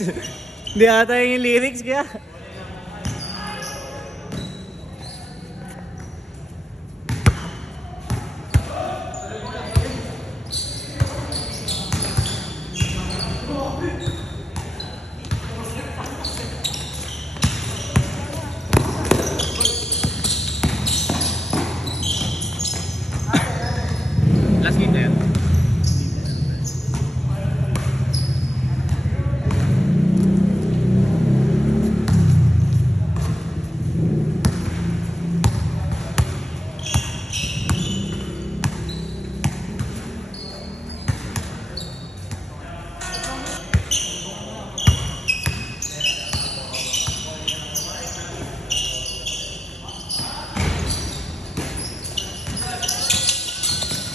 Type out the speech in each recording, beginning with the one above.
lyrics. Hindi ata yung lyrics kaya. Last game na yun.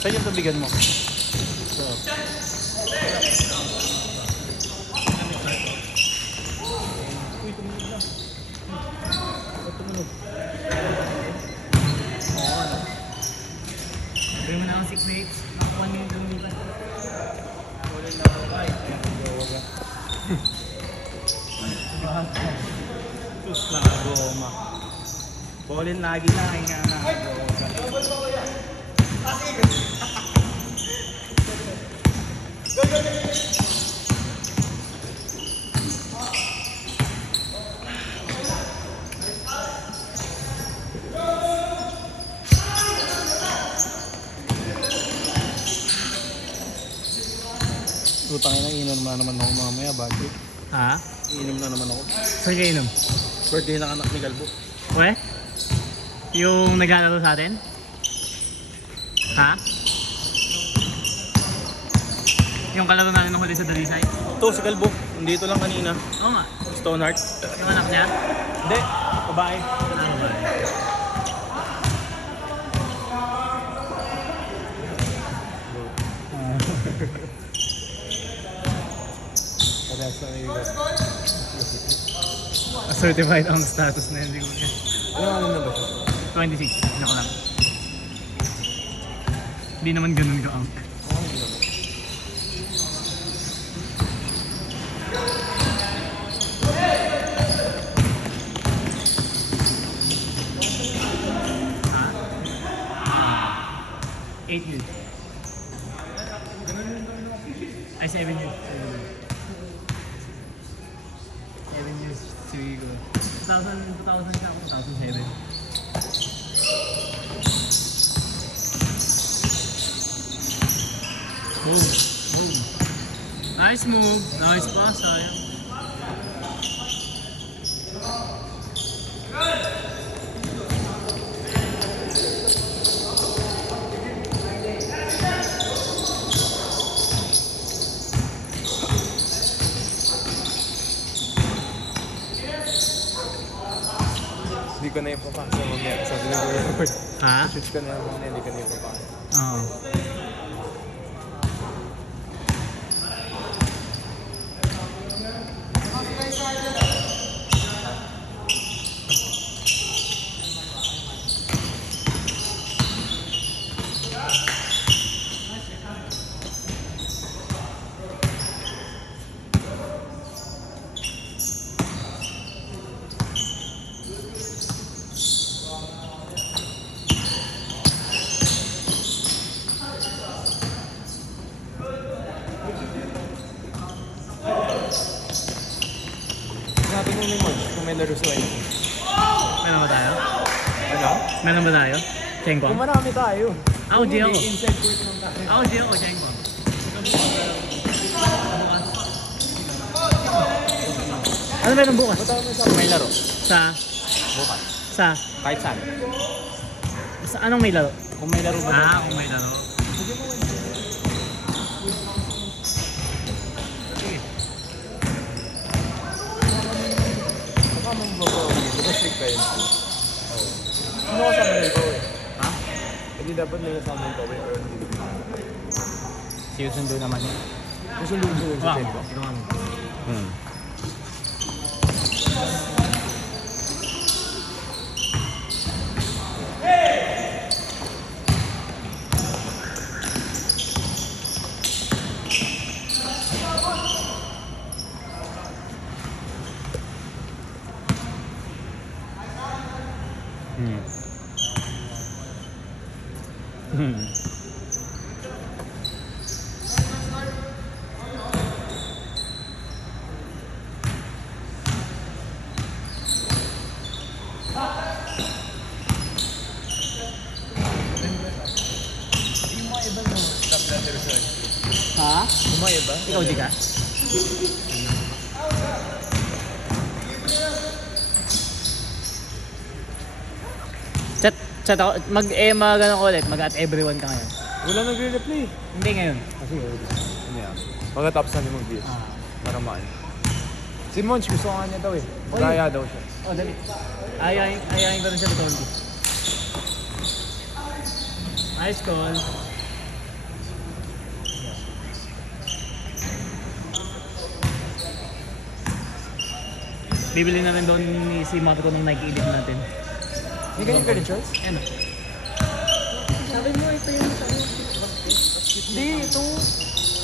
Saan yung tubigan mo? Bring mo na akong 6 minutes. 1 minute lang dito. Sus, nakagoma. Ballin lagi na, nga nakagoma. Utangin na, iinom na naman ako mamaya, budget. Ha? Iinom na naman ako. Saan kayo inom? Birthday ng anak ni Galbo. We? Yung naglalaro sa atin? Ha? Yung kalaro natin ng huli sa Dalisay? Ito, si Galbo. Nandito lang kanina. Oo nga. Stoneheart. Yung anak niya? Hindi, babae. Ano ba? Certified ang status na yun siguro. Ano na ba siya? 26, ano ko lang. Hindi naman ganun ka-ang. Ha? 8 years. Ay, 7 years. 7 years siguro. 2000 siya ako, 2007. Nice move. Nice pass, sayang. Hindi ko na yung papasok mamaya. Sabi na ko yung Ha? shoot ka na yung mamaya, hindi ko na yung papasok. Oo. Natin mo may match kung may laro sa line. Meron ba tayo? Ano? Meron ba tayo? Chengkong? Kung marami tayo. Ako, di ako. Inside court lang tayo. Ako, di ako. Chengkong. Ano meron bukas? Ba't mo sa may laro? Sa? Bukas. Sa? Kahit saan. Sa anong may laro? Kung may laro ba Ah, kung may laro. baka magbabaw. Diba strict kayo? Sino kasama nito eh? Ha? Hindi dapat may kasama nito eh. Or hindi. Sinusundo naman yun. Susunod sa Wow. tempo. Ito kami. Yung mga iba mo, top letter sa Ha? yung mga iba? Ikaw di ka? Chat ako, mag ano ko ulit, mag at everyone ka ngayon. Wala nagre-reply. Hindi ngayon. Kasi yeah. Pagkatapos natin mag-beer. Para maan. Si Monch, gusto ka niya daw eh. Magaya daw siya. Oh, dali. Ayayin ko rin siya betul. Nice call. Bibili na rin doon ni si Marco ng Nike Elite natin. Hindi ganyan credentials? Ano? Sabi mo, ito yung sabi mo. Hindi, ito.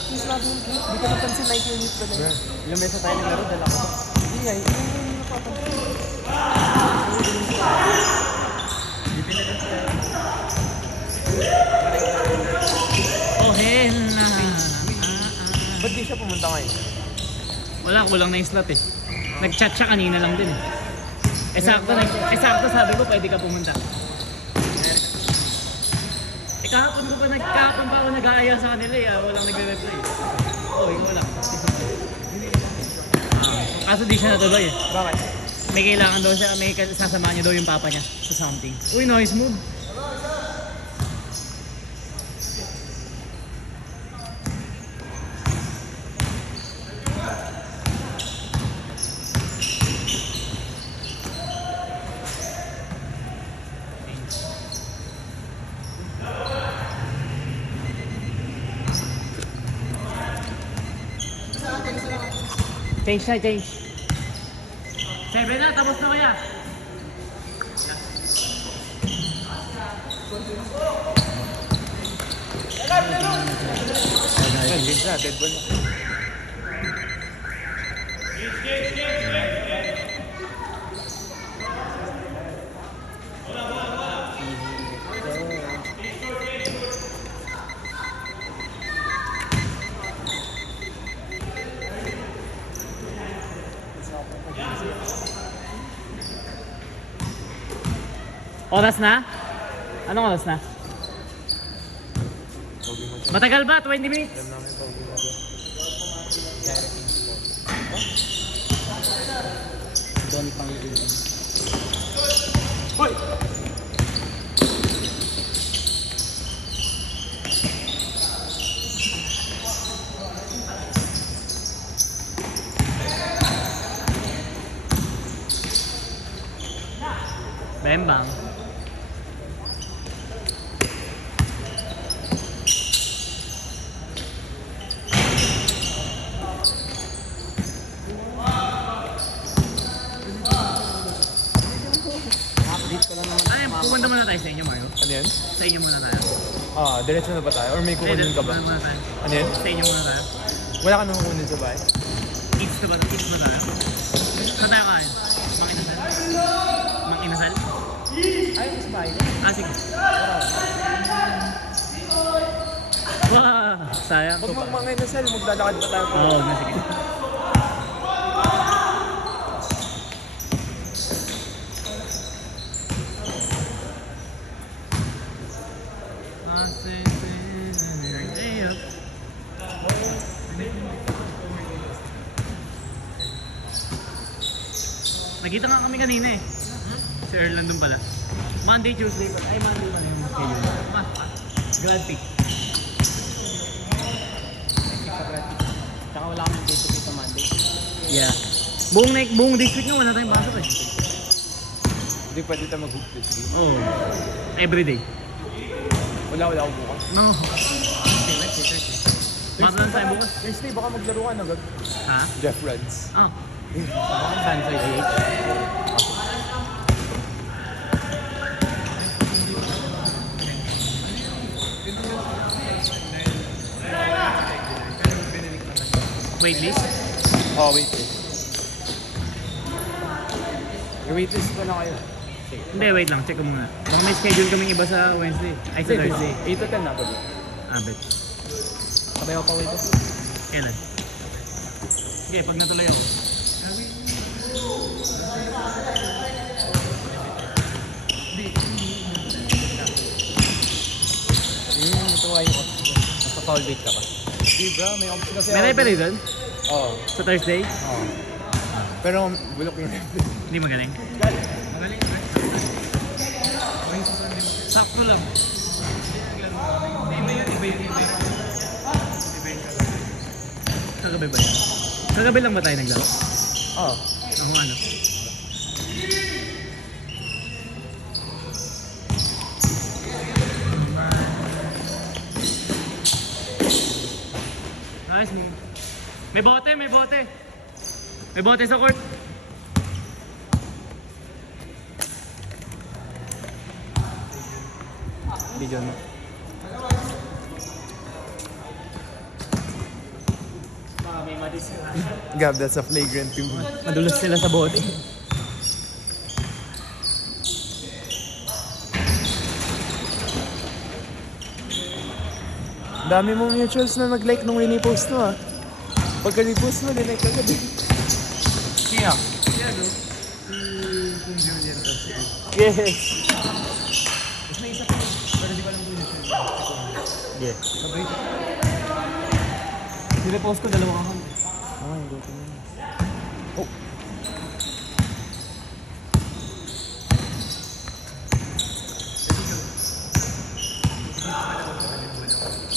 Yung sabi mo, hindi ka napansin Nike Elite ba na yun? Ilang beses tayo naglaro, dala ko. Hindi nga, yun yung napapansin. Oh, hen na. Ba't di siya pumunta ngayon? Wala, kulang na yung slot eh. Nag-chat siya kanina lang din eh. Sakto sabi ko pwede ka pumunta. Kahapon pa ako nag-aaya sa kanila eh. Walang nagre-reply. Oh, ikaw lang. Kaso di siya natuloy eh. Bakit? May kailangan daw siya, may sasamahan niya daw yung papa niya sa something. Uy, nice move. Change na, change. 7 na, tapos na kaya. Yan, game na. Dead ball na. Oras na? Anong oras na? Pogi mo siya. Matagal ba? 20 minutes? Alam namin pogi mo siya. Doon pang Hoy! Bembang. Ay, pupunta muna tayo sa inyo, Mario. Ano yan? Sa inyo muna tayo. Diretso na ba tayo? Or may kukunin ka ba? Pupunta muna tayo. Ano yan? Sa inyo muna tayo. Wala ka nang kukunin sa bahay? Eats na ba? Eats ba tayo? Saan tayo kain? Mang inasal? Mang inasal? Ay, mas bahay. Sige. Wow! Sayang. Huwag mong mga inasal, maglalakad pa tayo. Oo, na sige. Nakita nga kami kanina eh. Si Earl nandun pala. Monday, Tuesday pala. Ay, Monday pala yung schedule. Grand pick. Tsaka wala kami date to sa Monday. Yeah. Buong this week nga wala tayong pasok eh. Hindi pwede tayo mag-hook this week. Oo. Everyday. Wala ako bukas. No. Matalan tayo bukas. Thursday, baka maglaro ka na, Gag. Ha? Jeff Runs. Ah. Saan sa GH? Waitlist? Waitlist. I-waitlist ko na kayo. Hindi, wait lang. Check ko muna. Baka may schedule kaming iba sa Wednesday. Ay, sa Thursday. 8 to 10 na ako. Bet. Sabay ako pa wait. Kailan? Sige, pag natuloy ako. Ito ay yung ops ko. Nasa foul date ka pa. Di bro, may ops kasi May referee doon? Oo. Sa Thursday? Oo. Pero bulok yung referee. Hindi magaling. Magaling. Sakto lang. Iba yun. Kagabi ba yan? Kagabi lang ba tayo naglaro? Oo. Ako ano? Nice. May bote, may bote. May bote sa court. Video mo. May madis sila. Gab, that's a flagrant too. Madulas sila sa bote. Dami mong mutuals na nag-like nung rinipost mo ah. Pagka repost mo, dinike agad eh. Kaya? Kaya no? Kung Julian kasi. Yes! Mas may isa pa yun. Pero di ko alam kung yun. Yeah. Sabay ko. Nirepost ko, dalawa kang hand. Oh, go to me. Oh!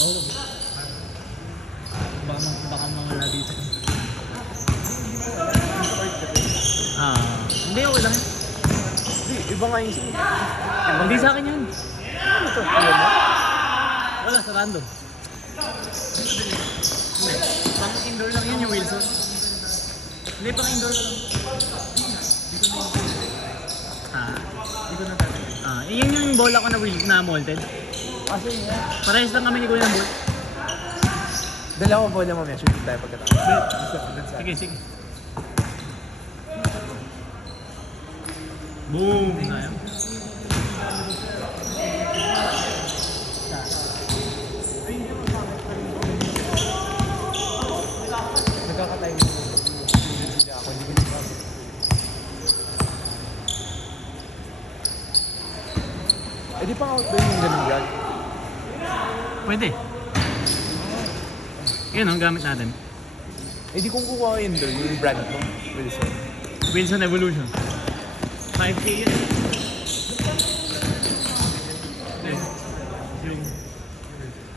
Oo. Baka mawala dito. Hindi, okay lang yun. Hindi, iba nga yung Hindi sa akin yun. Ano to? Ano mo? Wala, sa random. Hindi. Pang indoor lang yun yung Wilson. Hindi, pang indoor lang. Hindi ko na yun yung bola ko na molted. Kasi nga. Parehas lang kami ni Kuya ng ball. Dalawa bola mo, may shooting tayo pagkatapos. Sige, sige. Boom! Sayang. Nagkakatime mo. Hindi ako, hindi ko nagkakatime. Eh di pa out ba yung ganun gag? Pwede. Yun ang gamit natin. Eh di kung kukuha ko yun doon, yung brand mo, Wilson. Wilson Evolution. 5K yun.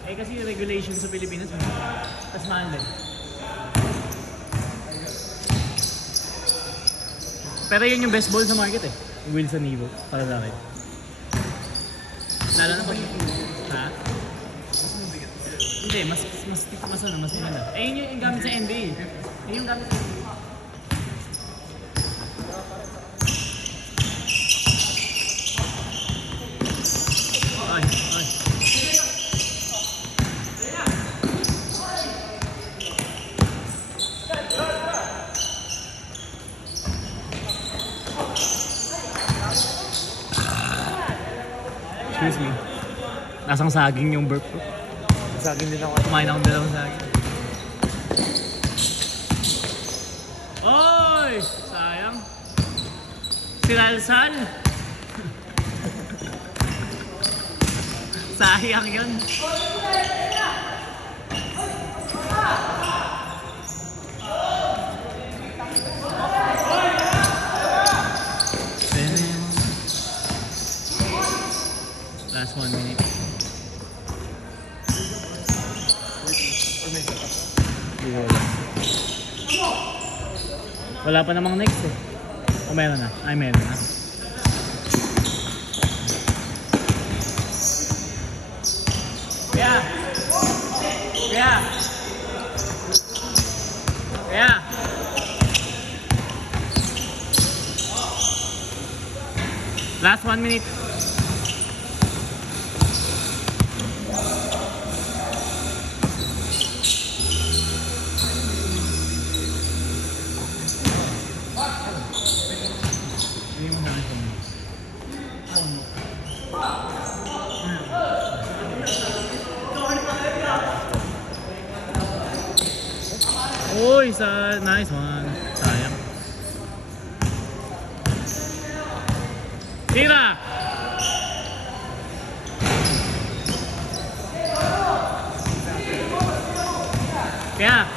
Eh kasi yung regulation sa Pilipinas, mas mahal din. Pero yun yung best ball sa market eh. Yung Wilson Evo, para sa akin. Lalo na pag... Ha? Hindi, mas maganda. Eh yun yung gamit sa NBA. Yun yung gamit sa NBA. Ay, ay. Excuse me. Nasang saging yung burp ko. Sa akin din ako. Kumain akong dalawang saging. Oy! Sayang. Si Lalsal. Sayang yun. Last 1 minute. Wala pa namang next eh. O meron na? Ay meron na. Kaya! Kaya! Kaya! Last 1 minute. Hindi mo sabi sa mga. Uy, nice one. Sayang. Tira! Kaya,